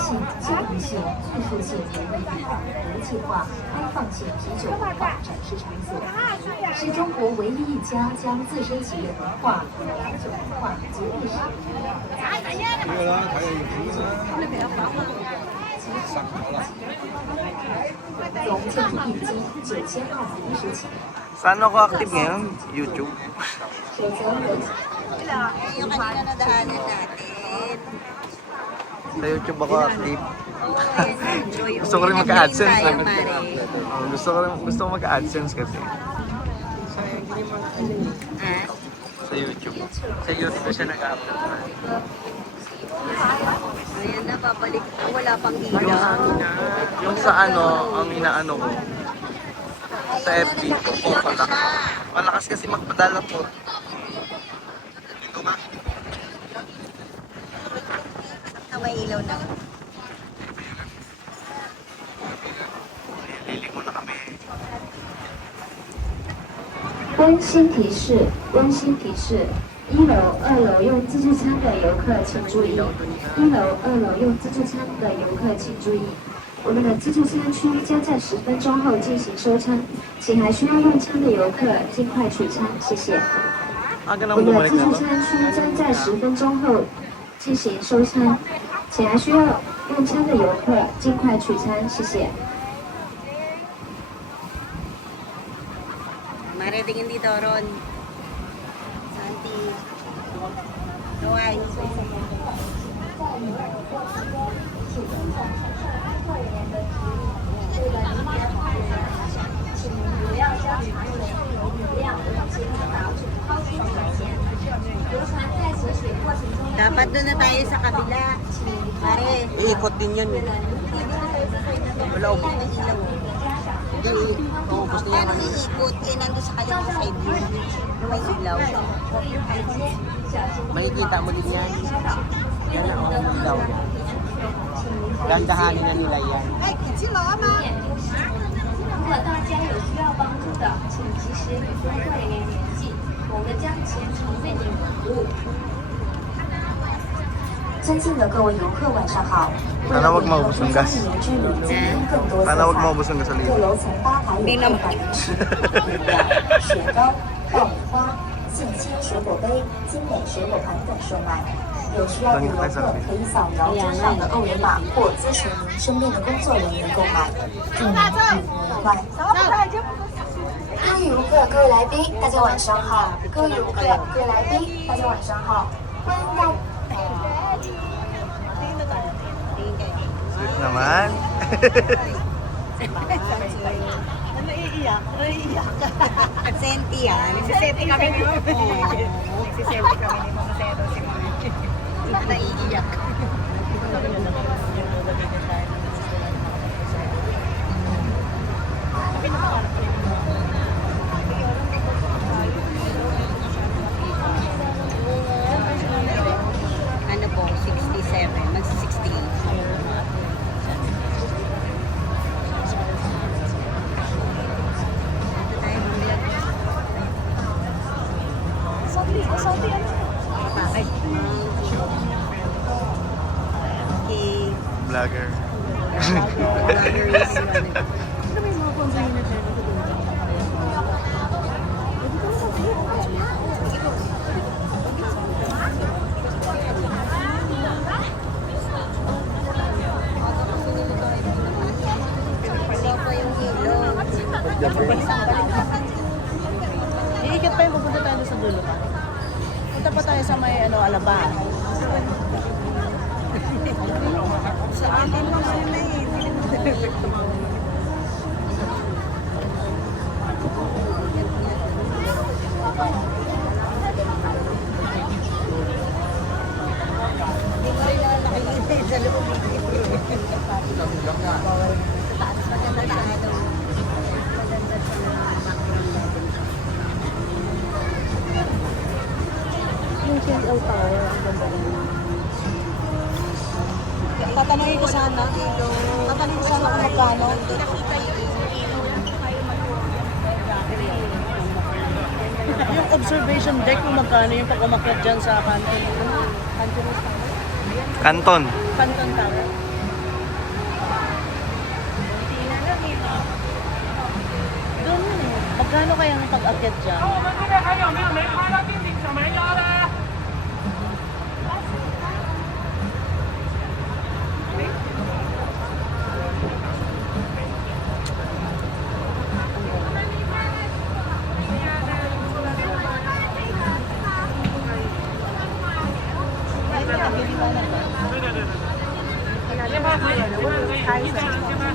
性、结合性、艺术性联为一体的国际化、开放性啤酒文化展示场所，是中国唯一一家将自身企业文化与啤酒文化及历史文化这个呢，还有一个瓶子，上好了。总建筑面积9210顷。 Saan ako active ngayon? YouTube. 选择为 Yung kanina nadahanan natin. Sa YouTube ako active. Enjoy. Gusto ko rin magka-AdSense. Tayo, pare. Gusto ko magka-AdSense kasi. Ah? Sa YouTube. Sa YouTube siya nag-upload. Ayan na, babalik na. Wala pang video. Yung sa ano, ang inaano ko. Sa FB ko. Oh, malakas kasi magpadala po. May ilaw na. Liliko na kami. 温馨提示，温馨提示！1楼、2楼用自助餐的游客请注意！1楼、2楼用自助餐的游客请注意！我们的自助餐区将在10分钟后进行收餐，请还需要用餐的游客尽快取餐，谢谢。我们的自助餐区将在10分钟后进行收餐，请还需要用餐的游客尽快取餐，谢谢。 Maratingin dito, Ron. Santi. Roy. 不要加常用的酱油饮料，其他打主抛出水前。游船在涉水过程中， Dapat doon na tayo sa kabila. Pare. Iikot din yan. Wala ko. Ubus na Paano iikot? Eh, nandun sa kalimang side view. May ilaw. Makikita mo din yan. Yan na ang ilaw. Dandahanin na nila yan. 如果大家有需要帮助的，请及时与工作人员联系，我们将全程为您服务。尊敬的各位游客，晚上好。为了为游客家里之旅增添更多色彩，各楼层吧台有各款零食、饮料、雪糕、爆米花、现切水果杯、精美水果盘等售卖。有需要的游客可以扫描桌上的2维码或咨询您身边的工作人员购买。祝您旅途愉快。各位游客、各位来宾，大家晚上好。各位游客、各位来宾，大家晚上好。欢迎大。 Naman. Senti yan. Senti kami ni Senti kami ni Mama Sero si Mama. Naiiyak. Ano po? 67. Mag-68. Vlogger. Iikot pa yung pupunta tayo sa dulo pa. Punta pa tayo sa may Alaba. Sa akin lang sila eh. Sa loob. Maganda na ano. Yung CNL Tower, ang ganda rin. Tatanungin ko sana. Tatanungin ko sana kung magkano. Yung observation deck kung magkano yung pag umakyat dyan sa Canton. Canton. Canton Tower. Magkano kaya ang pag-akyat dyan? Tayo sa